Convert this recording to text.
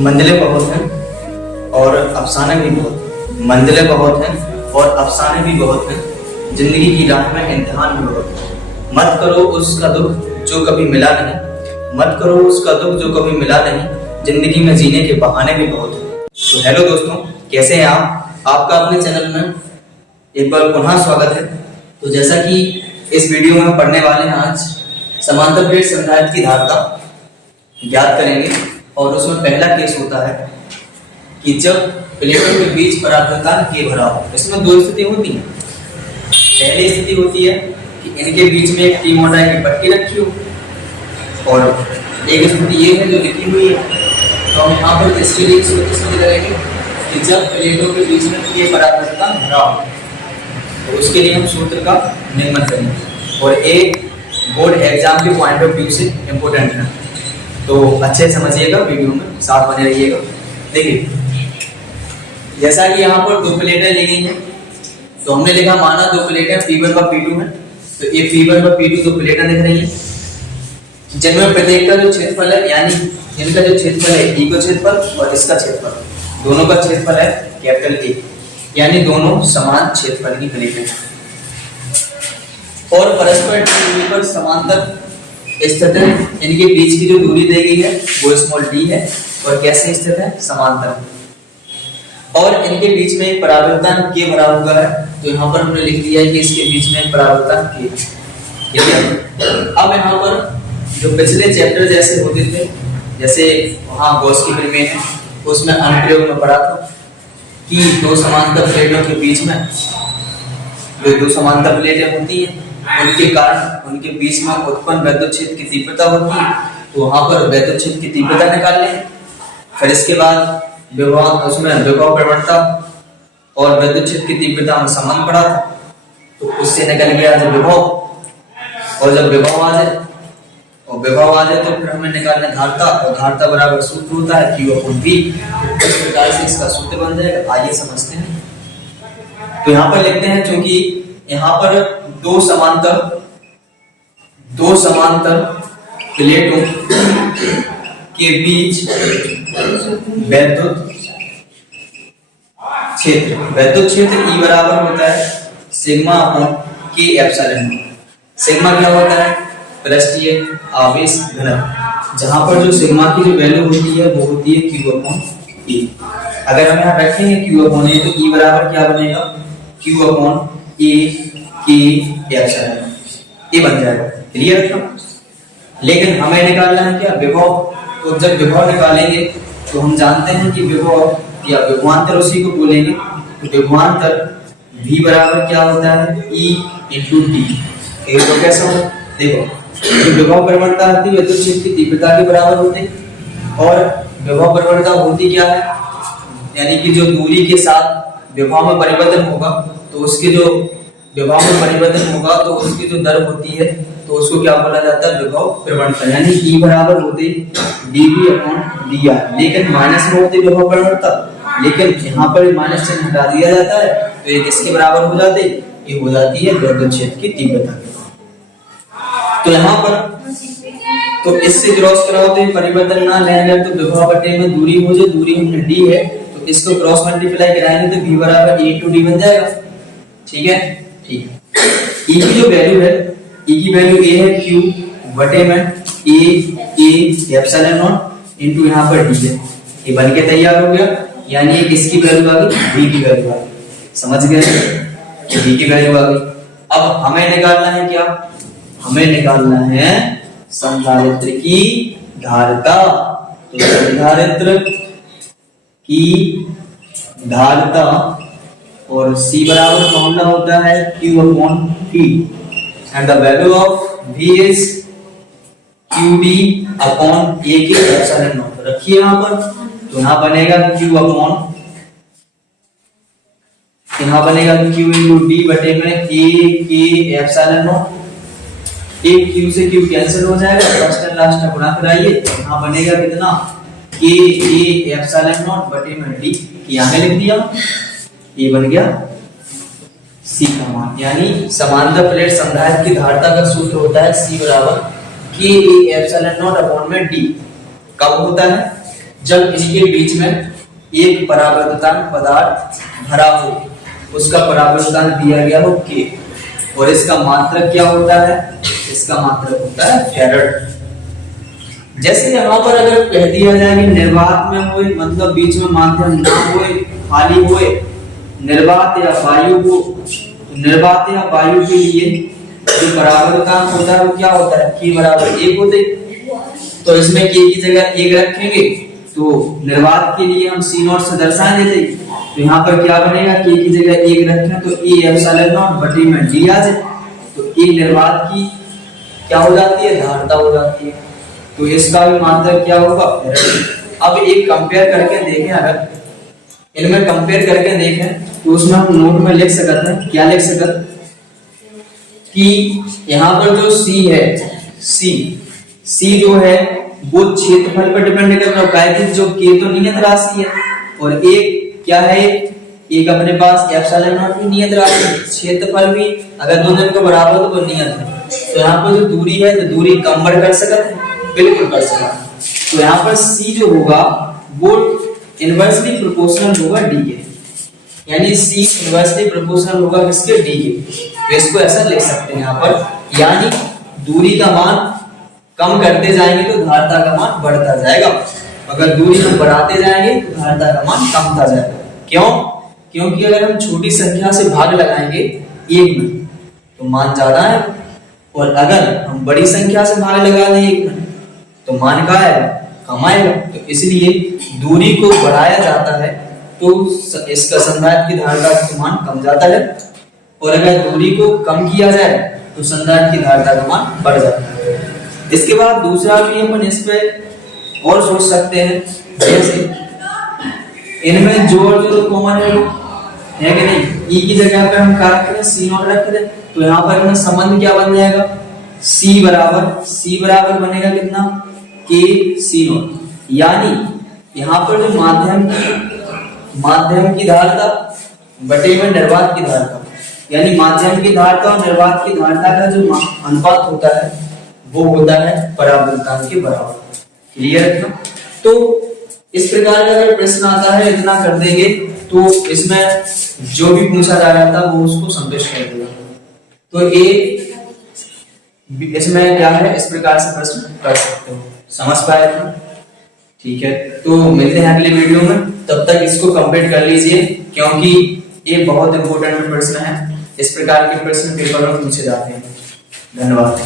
मंजिलें बहुत हैं और अफसाने भी बहुत हैं। मंजिलें बहुत हैं और अफसाने भी बहुत हैं। जिंदगी की राह में इम्तिहान भी बहुत है। मत करो उसका दुख जो कभी मिला नहीं। मत करो उसका दुख जो कभी मिला नहीं। जिंदगी में जीने के बहाने भी बहुत हैं। तो हेलो दोस्तों, कैसे हैं आप? आपका अपने चैनल में एक बार पुनः स्वागत है। तो जैसा कि इस वीडियो में पढ़ने वाले हैं, आज समांतर प्लेट संधारित्र की धारिता ज्ञात करेंगे। और उसमें पहला केस होता है कि जब प्लेटों के बीच परावर्तन के भरा हो। इसमें दो स्थिति होती है। पहली स्थिति होती है कि इनके बीच में एक टी मोटाई की पट्टी रखी हो, और एक स्थिति ये है जो लिखी हुई है। तो हम यहाँ पर इसके लिए स्थिति करेंगे कि जब प्लेटों के बीच में ये परावर्तन भरा हो, तो उसके लिए हम सूत्र का निम्न करेंगे। और एक बोर्ड एग्जाम के पॉइंट ऑफ व्यू से इम्पोर्टेंट है, तो अच्छे से समझिएगा, वीडियो में साथ बने रहिएगा। देखिए, जैसा कि यहाँ पर दो प्लेटें ली गई हैं, तो हमने लिखा माना दो प्लेटें P1 व P2 है। तो ये P1 व P2 दो प्लेटें दिख रही हैं, जिनमें प्रत्येक का जो क्षेत्रफल है, यानी इनका जो क्षेत्रफल है E का क्षेत्रफल और इसका क्षेत्रफल, दोनों का क्षेत्रफल है कैपिटल A, यानी दोनों समान क्षेत्रफल की प्लेटें हैं। और परस्पर दूरी पर समांतर स्थित है। इनके बीच की जो दूरी दी गई है वो स्मॉल d है, और कैसे स्थित है? समांतर। और इनके बीच में एक परावर्तन k भरा हुआ है। तो यहाँ पर हमने लिख दिया है कि इसके बीच में एक परावर्तन k। अब यहाँ पर जो पिछले चैप्टर जैसे होते थे, जैसे वहाँ गॉस की प्रमेय है, उसमें अनुप्रयोग में पढ़ा था कि दो समांतर प्लेटों के बीच में जो दो समांतर प्लेटें होती हैं, उनके कारण उनके बीच में उत्पन्न वैद्युत क्षेत्र की तीव्रता होती है। तो वहां पर वैद्युत क्षेत्र की तीव्रता निकाल लें। फिर इसके बाद विभव, उसमें विभव प्रवणता और वैद्युत क्षेत्र की तीव्रता में संबंध पड़ा था, तो उससे निकल गया जब विभव। और जब विभव आ जाए तो फिर हमें निकालना धारिता, और धारिता बराबर सूत्र होता है Q/V। इस प्रकार से इसका सूत्र बन जाएगा। आइए समझते हैं। तो यहाँ पर लिखते हैं, क्योंकि यहाँ पर दो समांतर प्लेटों के बीच वैद्युत क्षेत्र E बराबर होता है sigma upon K epsilon. Sigma क्या होता है? पृष्ठीय आवेश घनत्व। जहां पर जो सिग्मा की जो वैल्यू होती है वो होती है Q/A। अगर हम यहाँ रखेंगे Q/A, तो E बराबर क्या बनेगा? Q/A K एप्सिलॉन ये बन जाएगा। क्लियर है? लेकिन हमें निकालना है क्या? विभव। तो जब विभव निकालेंगे तो हम जानते हैं कि विभव या विभवांतर उसी को बोलेंगे। तो विभवांतर V बराबर क्या होता है? E × D। तो कैसा हो? देखो, जो विभव प्रवणता होती है वैद्युत क्षेत्र की तीव्रता के बराबर होती है। और विभव प्रवणता होती क्या है? यानी कि जो दूरी के साथ विभव में परिवर्तन होगा, तो उसके जो विभव में परिवर्तन होगा तो उसकी जो दर होती है, तो उसको क्या बोला जाता है? विभव प्रवणता। यानी E बराबर होती dV/dr। लेकिन माइनस में होती विभव प्रवणता, लेकिन यहाँ पर माइनस चिन्ह हटा दिया जाता है, तो ये किसके बराबर हो जाती है? ये हो जाती है वैद्युत क्षेत्र की तीव्रता। तो यहाँ पर तो इससे क्रॉस कराओ तो ये परिवर्तन ना लेंगे, तो विभव बटे में दूरी हो जाए। दूरी हमने d है, तो इसको क्रॉस मल्टीप्लाई कराएंगे तो V बराबर A × D बन जाएगा। ठीक है, ठीक है। E की जो वैल्यू है, E की वैल्यू A है Q बटे में A एप्सिलॉन नॉट इनटू यहाँ पर D है। ये बन के तैयार हो गया। यानी एक इसकी वैल्यू आ गई, V की वैल्यू आ गई। समझ गए? V की वैल्यू आ गई। अब हमें निकालना है क्या? हमें निकालना है संधारित्र की धारिता। तो संधारित्र की धारिता, और C बराबर फॉर्मूला होता है Q/V, and the value of V is QD upon A के एप्सिलॉन नॉट। रखिए यहाँ पर, तो यहाँ बनेगा Q × D बटे में A के एप्सिलॉन नॉट। एक Q से Q कैंसिल हो जाएगा, फर्स्ट एंड लास्ट में गुणा कराइए। यहाँ बनेगा कितना? K एप्सिलॉन नॉट बटे में D। यहाँ लिख दिया, ये बन गया C का मान। यानी समांतर प्लेट संधारित्र की धारिता का सूत्र होता है C बराबर K एप्सिलॉन नॉट अपॉन में D। कब होता है? जब इनके बीच में एक परावर्तन पदार्थ भरा हो, उसका परावर्तन दिया गया हो K, और इसका मात्रक क्या होता है? इसका मात्रक होता है फैराड। जैसे यहाँ पर अगर कह दिया जाए कि निर्वात में हुए, मतलब बीच में माध्यम ना हुए, खाली हुए, निर्वात या वायु को, निर्वात या वायु के लिए जो परावर्तन होता है वो क्या होता है? K बराबर 1 होते हैं। तो इसमें K की जगह 1 रखेंगे तो निर्वात के लिए हम C0 से दर्शा देते, तो यहाँ पर क्या बनेगा? K की जगह 1 रखें तो A एप्सिलॉन नॉट बटे में D आ जाए, तो A निर्वात की क्या हो जाती है? धारता हो जाती है। तो इसका भी मात्रक क्या होगा? अब एक कंपेयर करके देखें, अगर इनमें कंपेयर करके देखें तो उसमें हम नोट में लिख सकते हैं, क्या लिख सकते हैं कि यहाँ पर जो C है, C जो है वो क्षेत्रफल पर डिपेंड करता है, कि जो K तो नियत राशि है, और एक क्या है? एक अपने पास एप्सिलॉन नॉट भी नियत राशि है, क्षेत्रफल भी अगर दोनों के बराबर तो वो नियत है। तो यहाँ पर जो दूरी है तो दूरी कम बढ़ कर सकते हैं, बिल्कुल कर सकते हैं। तो यहाँ पर C जो होगा वो इनवर्सली प्रोपोर्शनल होगा D के, यानी C इनवर्सली प्रोपोर्शनल होगा किसके? D के। तो इसको ऐसा लिख सकते हैं यहाँ पर, यानी दूरी का मान कम करते जाएंगे तो धारता का मान बढ़ता जाएगा, अगर दूरी को बढ़ाते जाएंगे तो धारता का मान कमता जाएगा। क्यों? क्योंकि अगर हम छोटी संख्या से भाग लगाएंगे 1 में तो मान ज्यादा है, और अगर हम बड़ी संख्या से भाग लगा दें 1 में तो मान क्या आएगा? कम आएगा। तो इसलिए दूरी को बढ़ाया जाता है तो इसका संधारित्र की धारता का मान कम जाता है, और अगर दूरी को कम किया जाए तो संधारित्र की धारता का मान बढ़ जाता है। इसके बाद दूसरा भी अपन इस पे और सोच सकते हैं, जैसे इनमें जोड़ जो कॉमन है कि नहीं, E की जगह पे हम क्या रख रहे हैं? C0 रख रहे हैं, तो यहाँ पर इनमें संबंध क्या बन जाएगा? C बराबर बनेगा कितना? K C0, यानी यहाँ पर जो माध्यम की धारता बटे में निर्वात की धारता, यानी माध्यम की धारता और निर्वात की धारता का जो अनुपात होता है वो होता है परावर्तन के बराबर। क्लियर है? तो इस प्रकार का अगर प्रश्न आता है, इतना कर देंगे तो इसमें जो भी पूछा जा रहा था वो उसको संतुष्ट कर देगा। तो इसमें क्या है, इस प्रकार से प्रश्न कर सकते हो। समझ पाए तो ठीक है। तो मिलते हैं अगले वीडियो में, तब तक इसको कंप्लीट कर लीजिए, क्योंकि ये बहुत इंपॉर्टेंट प्रश्न है। इस प्रकार के प्रश्न पेपर में पूछे जाते हैं। धन्यवाद।